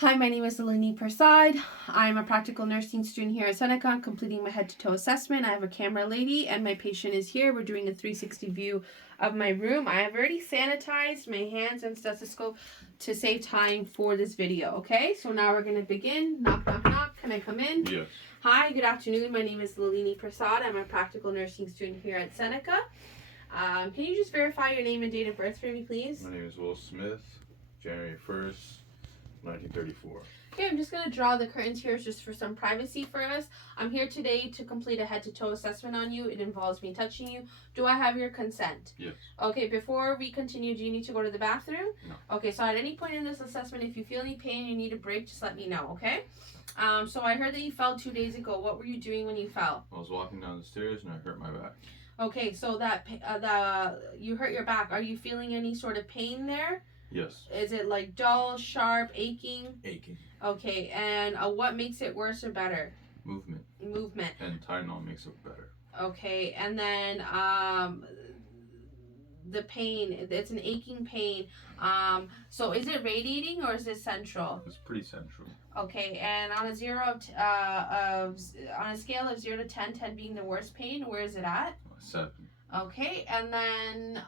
Hi, my name is Nalini Prasad. I'm a practical nursing student here at Seneca, completing my head-to-toe assessment. I have a camera lady, and my patient is here. We're doing a 360 view of my room. I have already sanitized my hands and stethoscope to save time for this video, okay? So now we're going to begin. Knock, knock, knock. Can I come in? Yes. Hi, good afternoon. My name is Nalini Prasad. I'm a practical nursing student here at Seneca. Can you just verify your name and date of birth for me, please? My name is Will Smith, January 1st, 1934. Okay, I'm just going to draw the curtains here just for some privacy for us. I'm here today to complete a head-to-toe assessment on you. It involves me touching you. Do I have your consent? Yes. Okay, before we continue, do you need to go to the bathroom? No. Okay, so at any point in this assessment, if you feel any pain, you need a break, just let me know, okay? So I heard that you fell 2 days ago. What were you doing when you fell? I was walking down the stairs and I hurt my back. Okay, so you hurt your back. Are you feeling any sort of pain there? Yes. Is it like dull, sharp, aching? Aching. Okay, and what makes it worse or better? Movement. Movement. And Tylenol makes it better. Okay, and then the pain, it's an aching pain. So is it radiating or is it central? It's pretty central. Okay, and on a on a scale of 0 to 10, 10 being the worst pain, where is it at? 7. Okay, and then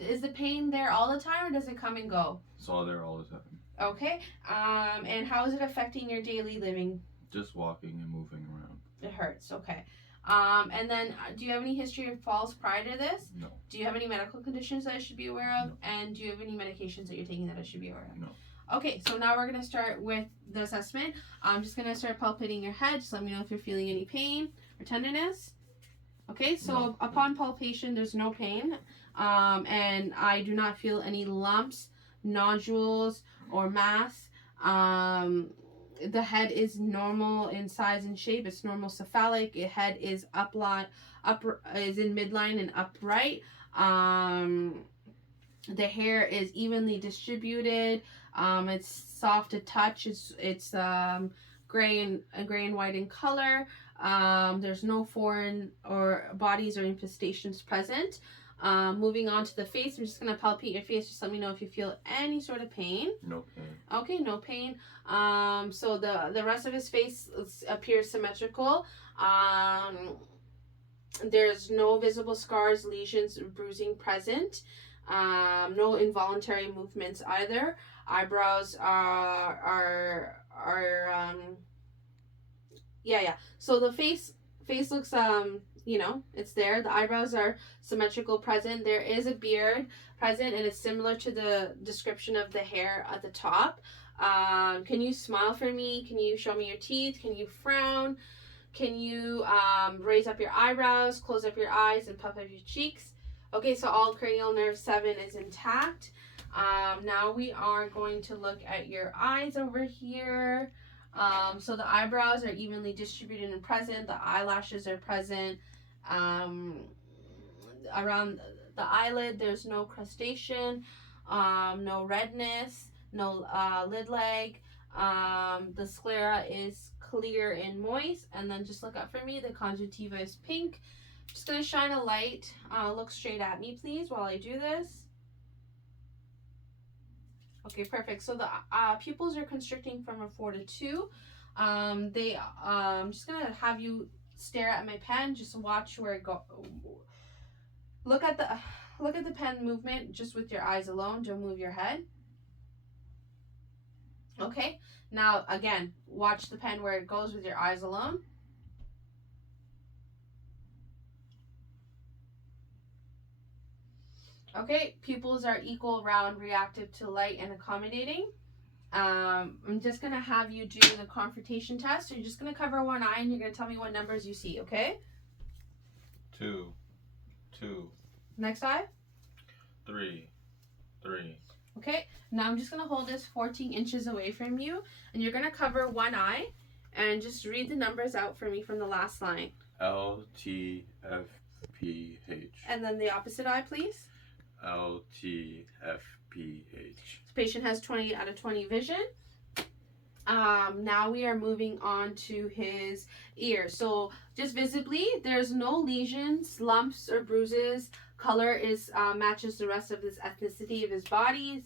is the pain there all the time or does it come and go? It's all there all the time. Okay, and how is it affecting your daily living? Just walking and moving around. It hurts, okay. And then do you have any history of falls prior to this? No. Do you have any medical conditions that I should be aware of? No. And do you have any medications that you're taking that I should be aware of? No. Okay, so now we're going to start with the assessment. I'm just going to start palpating your head. Just let me know if you're feeling any pain or tenderness. Okay, so No. Upon palpation, there's no pain. And I do not feel any lumps, nodules, or mass. The head is normal in size and shape. It's normal cephalic. The head is is in midline and upright. The hair is evenly distributed. It's soft to touch. It's gray and white in color. There's no foreign or bodies or infestations present. Moving on to the face, I'm just going to palpate your face. Just let me know if you feel any sort of pain. No pain. Okay, no pain. So the rest of his face appears symmetrical. There's no visible scars, lesions, bruising present. No involuntary movements either. Eyebrows are So the face looks it's there. The eyebrows are symmetrical present. There is a beard present and it's similar to the description of the hair at the top. Can you smile for me? Can you show me your teeth? Can you frown? Can you raise up your eyebrows, close up your eyes, and puff up your cheeks? Okay, so all cranial nerve 7 is intact. Now we are going to look at your eyes over here. So the eyebrows are evenly distributed and present. The eyelashes are present. Around the eyelid, there's no crustation, no redness, no lid leg. The sclera is clear and moist. And then just look up for me. The conjunctiva is pink. Just going to shine a light. Look straight at me, please, while I do this. Okay, perfect. So the pupils are constricting from a 4 to 2. I'm just going to have you stare at my pen. Just watch where it goes. Look at the pen movement just with your eyes alone. Don't move your head. Okay. Now, again, watch the pen where it goes with your eyes alone. Okay, pupils are equal, round, reactive to light, and accommodating. I'm just going to have you do the confrontation test. So you're just going to cover one eye and you're going to tell me what numbers you see, okay? 2. Next eye? 3. Okay, now I'm just going to hold this 14 inches away from you. And you're going to cover one eye and just read the numbers out for me from the last line. L, T, F, P, H. And then the opposite eye, please. L, T, F, P, H. This patient has 20 out of 20 vision. Now we are moving on to his ear. So just visibly, there's no lesions, lumps, or bruises. Color is matches the rest of his ethnicity of his body.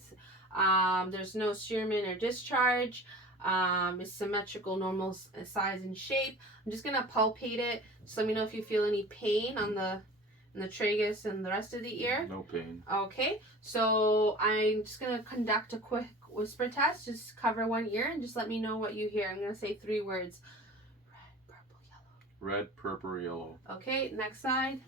There's no semen or discharge. It's symmetrical, normal size and shape. I'm just gonna palpate it. Just let me know if you feel any pain on the tragus and the rest of the ear. No pain. Okay, so I'm just gonna conduct a quick whisper test. Just cover one ear and just let me know what you hear. I'm gonna say 3 words. Red, purple, yellow. Okay, next side.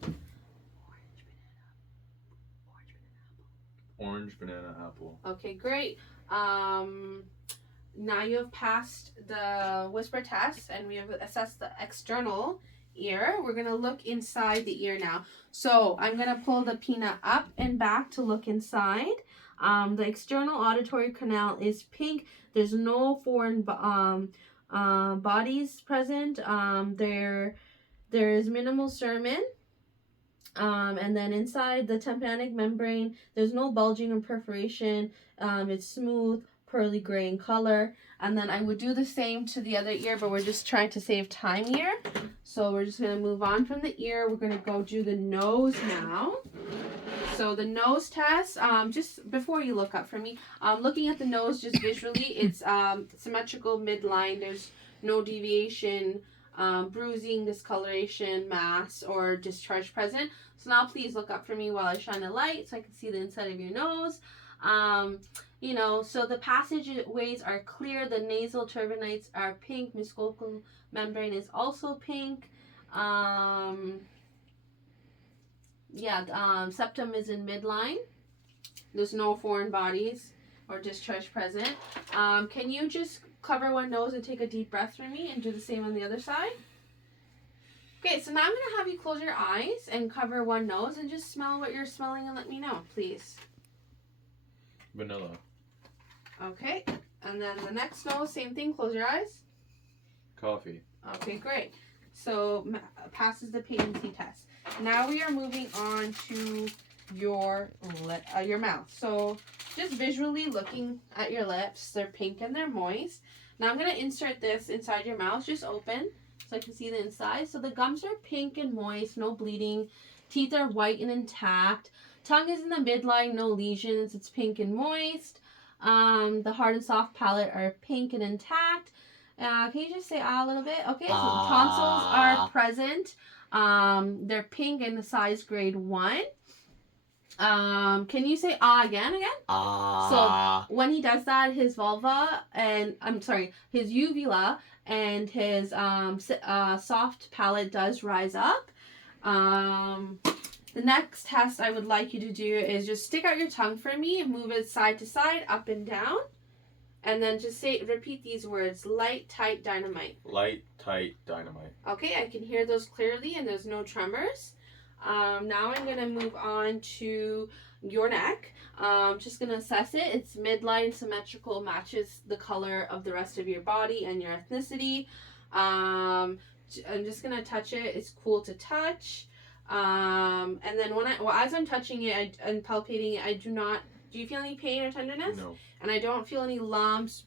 Orange, banana, apple. Okay, great. Now you have passed the whisper test and we have assessed the external ear. We're going to look inside the ear now. So I'm going to pull the peanut up and back to look inside. The external auditory canal is pink. There's no foreign bodies present. There is minimal semen. And then inside the tympanic membrane, there's no bulging or perforation. It's smooth, pearly gray in color. And then I would do the same to the other ear, but we're just trying to save time here. So we're just going to move on from the ear. We're going to go do the nose now. So the nose test, just before you look up for me, looking at the nose just visually, it's symmetrical midline. There's no deviation, bruising, discoloration, mass, or discharge present. So now please look up for me while I shine a light so I can see the inside of your nose. So the passageways are clear. The nasal turbinates are pink. Mucosal membrane is also pink. Septum is in midline. There's no foreign bodies or discharge present. Can you just cover one nose and take a deep breath for me and do the same on the other side? Okay, so now I'm going to have you close your eyes and cover one nose and just smell what you're smelling and let me know, please. Vanilla. Okay, and then the next nose, same thing, close your eyes. Coffee. Okay, great. So passes the patency test. Now we are moving on to your mouth. So just visually looking at your lips, they're pink and they're moist. Now I'm going to insert this inside your mouth, just open so I can see the inside. So the gums are pink and moist, no bleeding. Teeth are white and intact. Tongue is in the midline, no lesions. It's pink and moist. The hard and soft palate are pink and intact. Can you just say a little bit? Okay, so tonsils are present. They're pink and the size grade 1. Can you say again? So when he does that, his his uvula and his soft palate does rise up. The next test I would like you to do is just stick out your tongue for me and move it side to side, up and down. And then just repeat these words: light, tight, dynamite. Light, tight, dynamite. Okay, I can hear those clearly and there's no tremors. Now I'm going to move on to your neck. Just going to assess it. It's midline, symmetrical, matches the color of the rest of your body and your ethnicity. I'm just going to touch it. It's cool to touch. And then as I'm touching it and palpating it, do you feel any pain or tenderness? No. And I don't feel any lumps.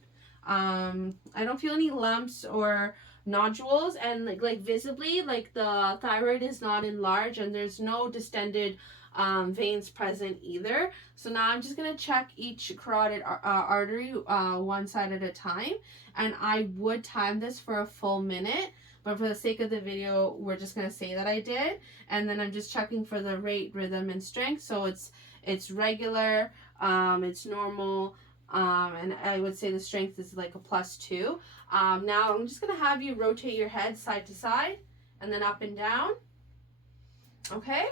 I don't feel any lumps or nodules, and like visibly, like the thyroid is not enlarged and there's no distended veins present either. So now I'm just gonna check each carotid artery one side at a time, and I would time this for a full minute, but for the sake of the video, we're just gonna say that I did. And then I'm just checking for the rate, rhythm, and strength. So it's regular, it's normal. And I would say the strength is like a +2. Now I'm just gonna have you rotate your head side to side and then up and down. Okay,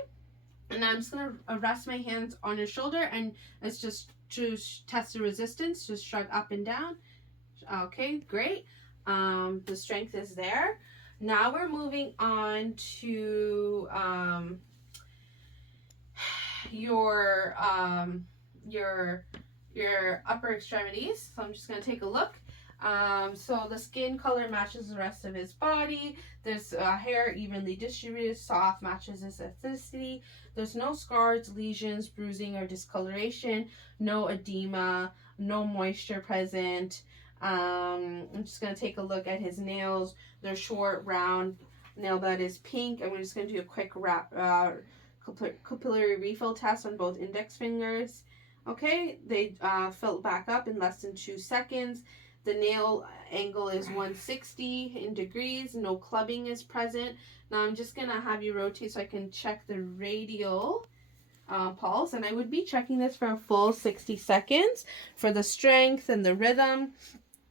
and I'm just gonna rest my hands on your shoulder, and it's just to test the resistance. Just shrug up and down. Okay, great. The strength is there. Now we're moving on to your upper extremities. So I'm just going to take a look. So the skin color matches the rest of his body. There's hair evenly distributed, soft, matches his ethnicity. There's no scars, lesions, bruising, or discoloration. No edema, no moisture present. I'm just going to take a look at his nails. They're short, round, nail bed is pink. I'm just going to do a quick capillary refill test on both index fingers. Okay, they fill back up in less than 2 seconds. The nail angle is 160 in degrees. No clubbing is present. Now I'm just gonna have you rotate so I can check the radial pulse, and I would be checking this for a full 60 seconds for the strength and the rhythm,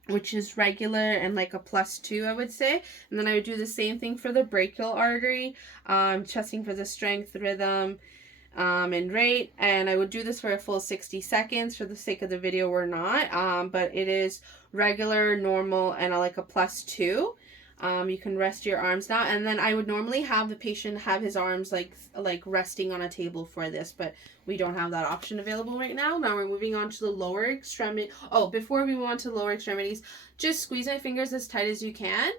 which is regular and like a +2, I would say. And then I would do the same thing for the brachial artery, testing for the strength, rhythm, and rate. And I would do this for a full 60 seconds. For the sake of the video, we're not, but it is regular, normal, and like a +2. You can rest your arms now, and then I would normally have the patient have his arms like resting on a table for this, but we don't have that option available right now. Now we're moving on to the lower extremity. Oh, before we move on to the lower extremities, just squeeze my fingers as tight as you can.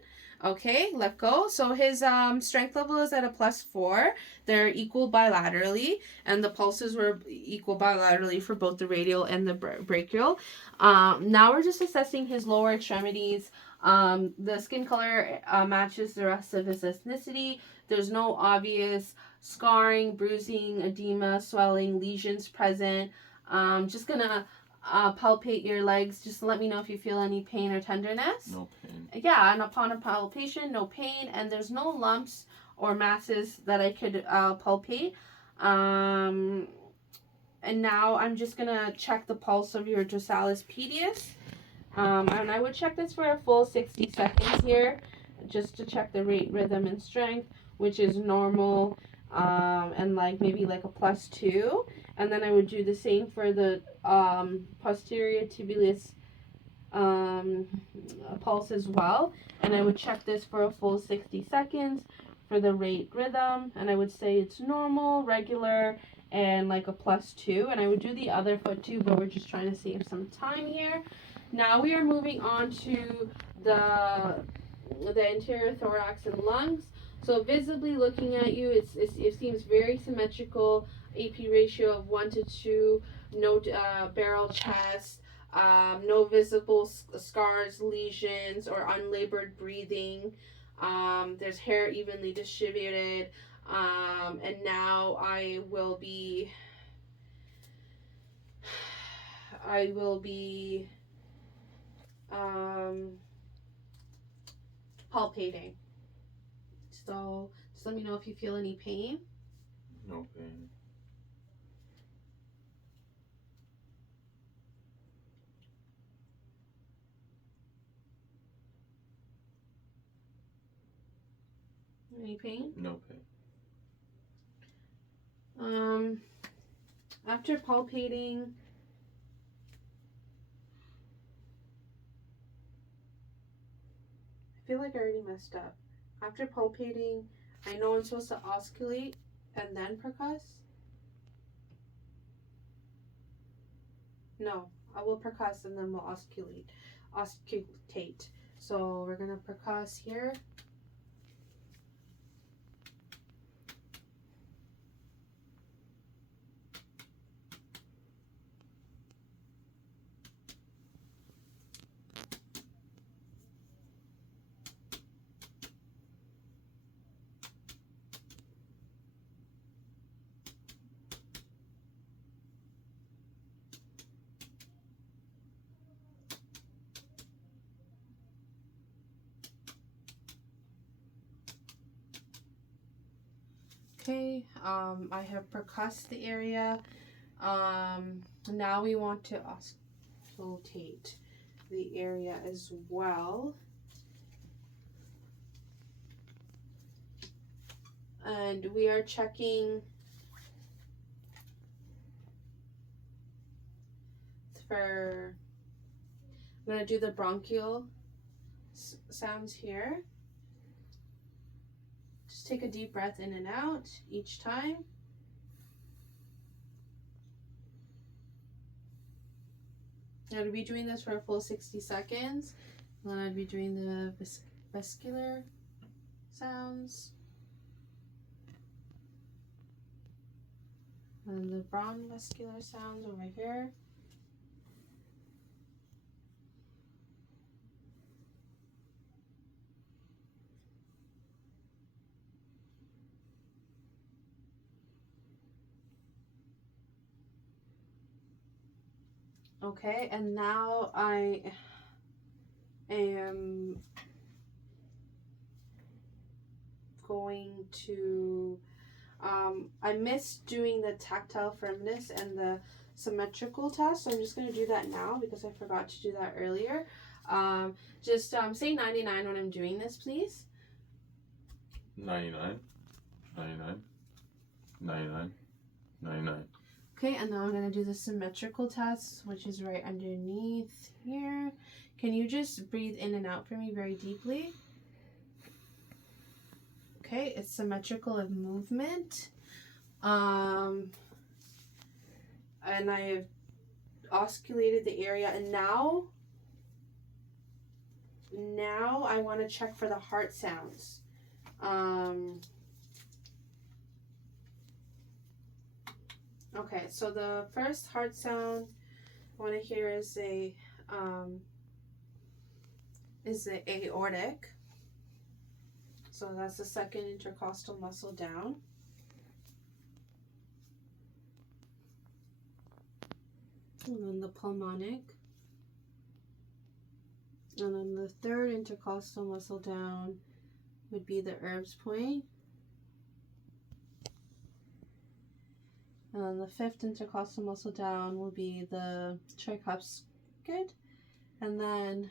Okay, let go. So his strength level is at a +4. They're equal bilaterally, and the pulses were equal bilaterally for both the radial and the brachial. Now we're just assessing his lower extremities. The skin color matches the rest of his ethnicity. There's no obvious scarring, bruising, edema, swelling, lesions present. Just gonna palpate your legs. Just let me know if you feel any pain or tenderness. No pain. Yeah, and upon a palpation, no pain, and there's no lumps or masses that I could palpate. And now I'm just gonna check the pulse of your dorsalis medius. And I would check this for a full 60 seconds here, just to check the rate, rhythm, and strength, which is normal, and like maybe like a +2. And then I would do the same for the posterior tibialis pulse as well. And I would check this for a full 60 seconds for the rate, rhythm, and I would say it's normal, regular, and like a +2. And I would do the other foot too, but we're just trying to save some time here. Now we are moving on to the interior thorax and lungs. So visibly looking at you, it seems very symmetrical. AP ratio of 1 to 2. No barrel chest. No visible scars, lesions, or unlabored breathing. There's hair evenly distributed. And now I will be palpating. So just let me know if you feel any pain. No pain. Any pain? No pain. After palpating, I feel like I already messed up. After palpating, I know I'm supposed to auscultate and then percuss. No, I will percuss and then we'll auscultate. So we're gonna percuss here. Okay, I have percussed the area. Now we want to auscultate the area as well. And we are checking for, I'm going to do the bronchial sounds here. Just take a deep breath in and out each time. I'd be doing this for a full 60 seconds. Then I'd be doing the vascular sounds. And the bronvascular sounds over here. Okay, and now I am going to, I missed doing the tactile firmness and the symmetrical test, so I'm just going to do that now because I forgot to do that earlier. Just say 99 when I'm doing this, please. 99, 99, 99, 99. Okay, and now I'm going to do the symmetrical test, which is right underneath here. Can you just breathe in and out for me very deeply? Okay, it's symmetrical of movement. And I have osculated the area, and now I want to check for the heart sounds. Okay, so the first heart sound I want to hear is the aortic. So that's the second intercostal muscle down. And then the pulmonic. And then the third intercostal muscle down would be the Erb's point. And then the fifth intercostal muscle down will be the tricuspid. And then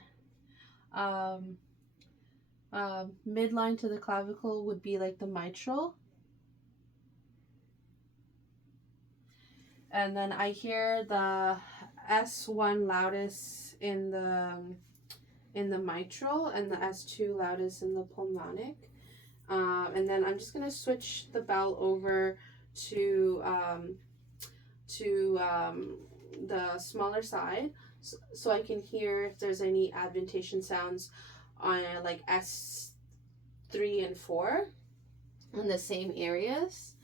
midline to the clavicle would be like the mitral. And then I hear the S1 loudest in the mitral and the S2 loudest in the pulmonic. And then I'm just gonna switch the bell over to the smaller side, so I can hear if there's any adventation sounds on like S3 and 4 in the same areas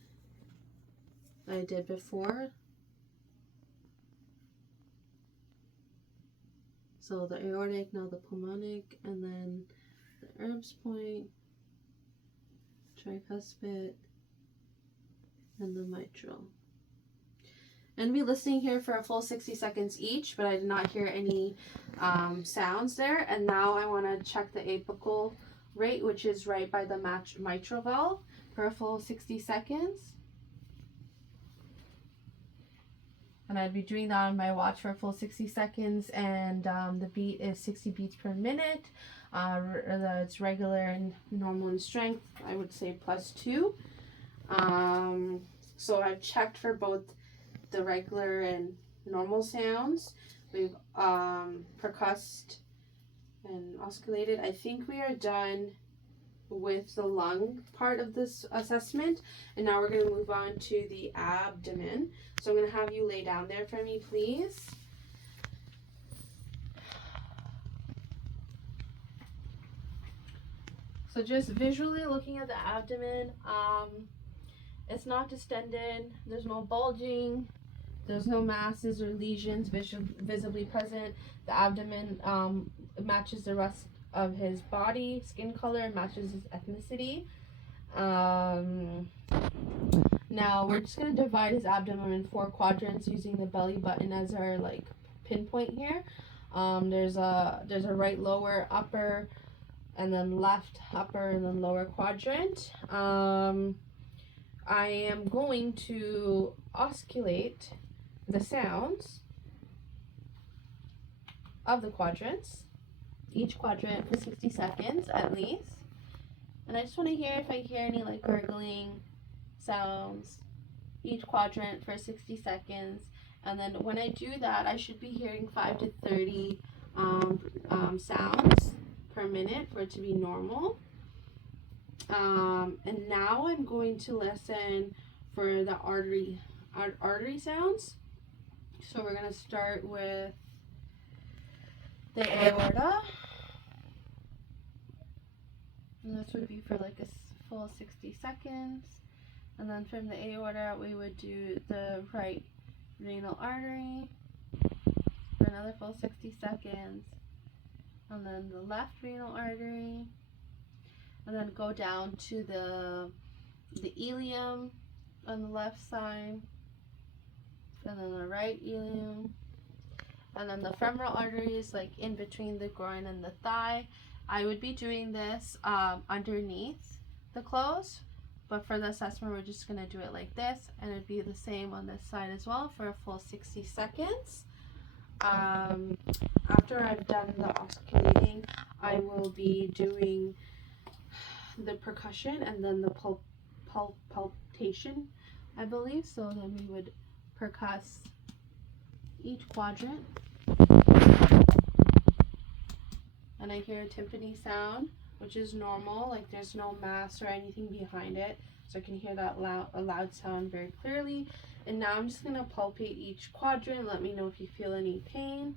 I did before. So the aortic, now the pulmonic, and then the Erb's point, tricuspid, and the mitral. And be listening here for a full 60 seconds each, but I did not hear any sounds there. And now I want to check the apical rate, which is right by the mitral valve, for a full 60 seconds. And I'd be doing that on my watch for a full 60 seconds, and the beat is 60 beats per minute. It's regular and normal in strength, I would say +2. So I've checked for both the regular and normal sounds. We've percussed and oscillated. I think we are done with the lung part of this assessment, and now we're going to move on to the abdomen. So I'm going to have you lay down there for me, please. So just visually looking at the abdomen, it's not distended, there's no bulging, there's no masses or lesions visibly present. The abdomen matches the rest of his body, skin color matches his ethnicity. Now we're just going to divide his abdomen in 4 quadrants using the belly button as our like pinpoint here. There's a right lower, upper, and then left upper, and then lower quadrant. I am going to osculate the sounds of the quadrants, each quadrant for 60 seconds at least. And I just want to hear if I hear any like gurgling sounds, each quadrant for 60 seconds. And then when I do that, I should be hearing 5 to 30 sounds per minute for it to be normal. And now I'm going to listen for the artery sounds. So we're going to start with the aorta. And this would be for like a full 60 seconds. And then from the aorta, we would do the right renal artery for another full 60 seconds. And then the left renal artery. And then go down to the ileum on the left side. And then the right ileum. And then the femoral artery is like in between the groin and the thigh. I would be doing this underneath the clothes, but for the assessment, we're just gonna do it like this, and it'd be the same on this side as well for a full 60 seconds. After I've done the osculating, I will be doing the percussion and then the palpation, I believe. So then we would percuss each quadrant, and I hear a timpani sound, which is normal, like there's no mass or anything behind it, so I can hear that loud sound very clearly. And now I'm just gonna palpate each quadrant. Let me know if you feel any pain.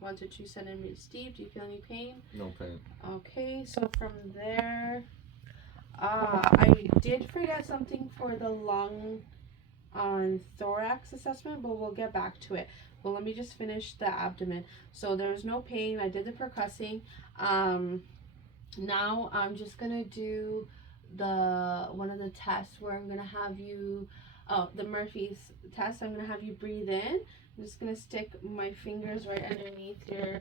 1 to 2 centimeters deep. Do you feel any pain? No pain. Okay, so from there, I did forget something for the lung on thorax assessment, but we'll get back to it. Well, let me just finish the abdomen. So there's no pain. I did the percussing. Now I'm just gonna do one of the tests where I'm gonna have you, the Murphy's test. I'm gonna have you breathe in. I'm just gonna stick my fingers right underneath your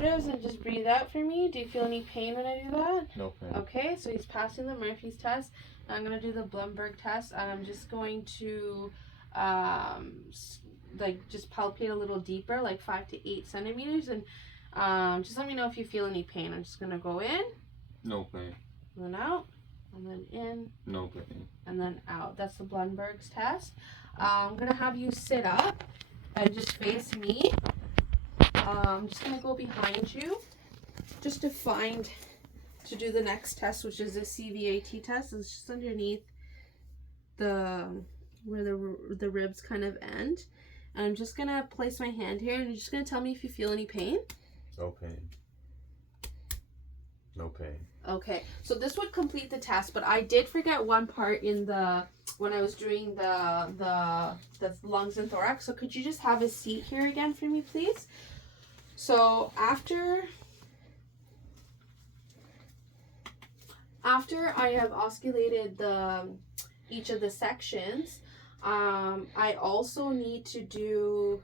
ribs and just breathe out for me. Do you feel any pain when I do that? No pain. Okay, so he's passing the Murphy's test. I'm gonna do the Blumberg test, and I'm just going to like just palpate a little deeper, like 5 to 8 centimeters, and just let me know if you feel any pain. I'm just gonna go in, No pain. and then out, and then in, No pain. and then out. That's the Blumberg's test. I'm gonna have you sit up and just face me. I'm just gonna go behind you just to do the next test, which is the CVAT test. It's just underneath where the ribs kind of end. And I'm just gonna place my hand here, and you're just gonna tell me if you feel any pain. No pain. No pain. Okay, so this would complete the test, but I did forget one part when I was doing the lungs and thorax. So could you just have a seat here again for me, please? So after I have osculated each of the sections, I also need to do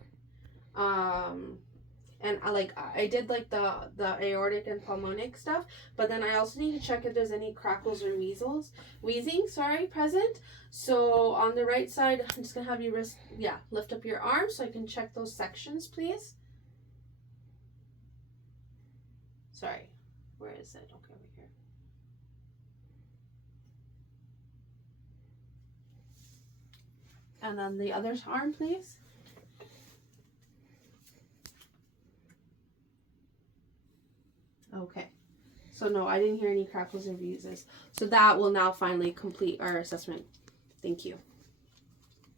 and I did like the aortic and pulmonic stuff, but then I also need to check if there's any crackles or wheezing present. So on the right side, I'm just gonna have you lift up your arm so I can check those sections, please. Sorry, where is it? Okay, over here. And then the other arm, please. Okay. So no, I didn't hear any crackles or wheezes. So that will now finally complete our assessment. Thank you.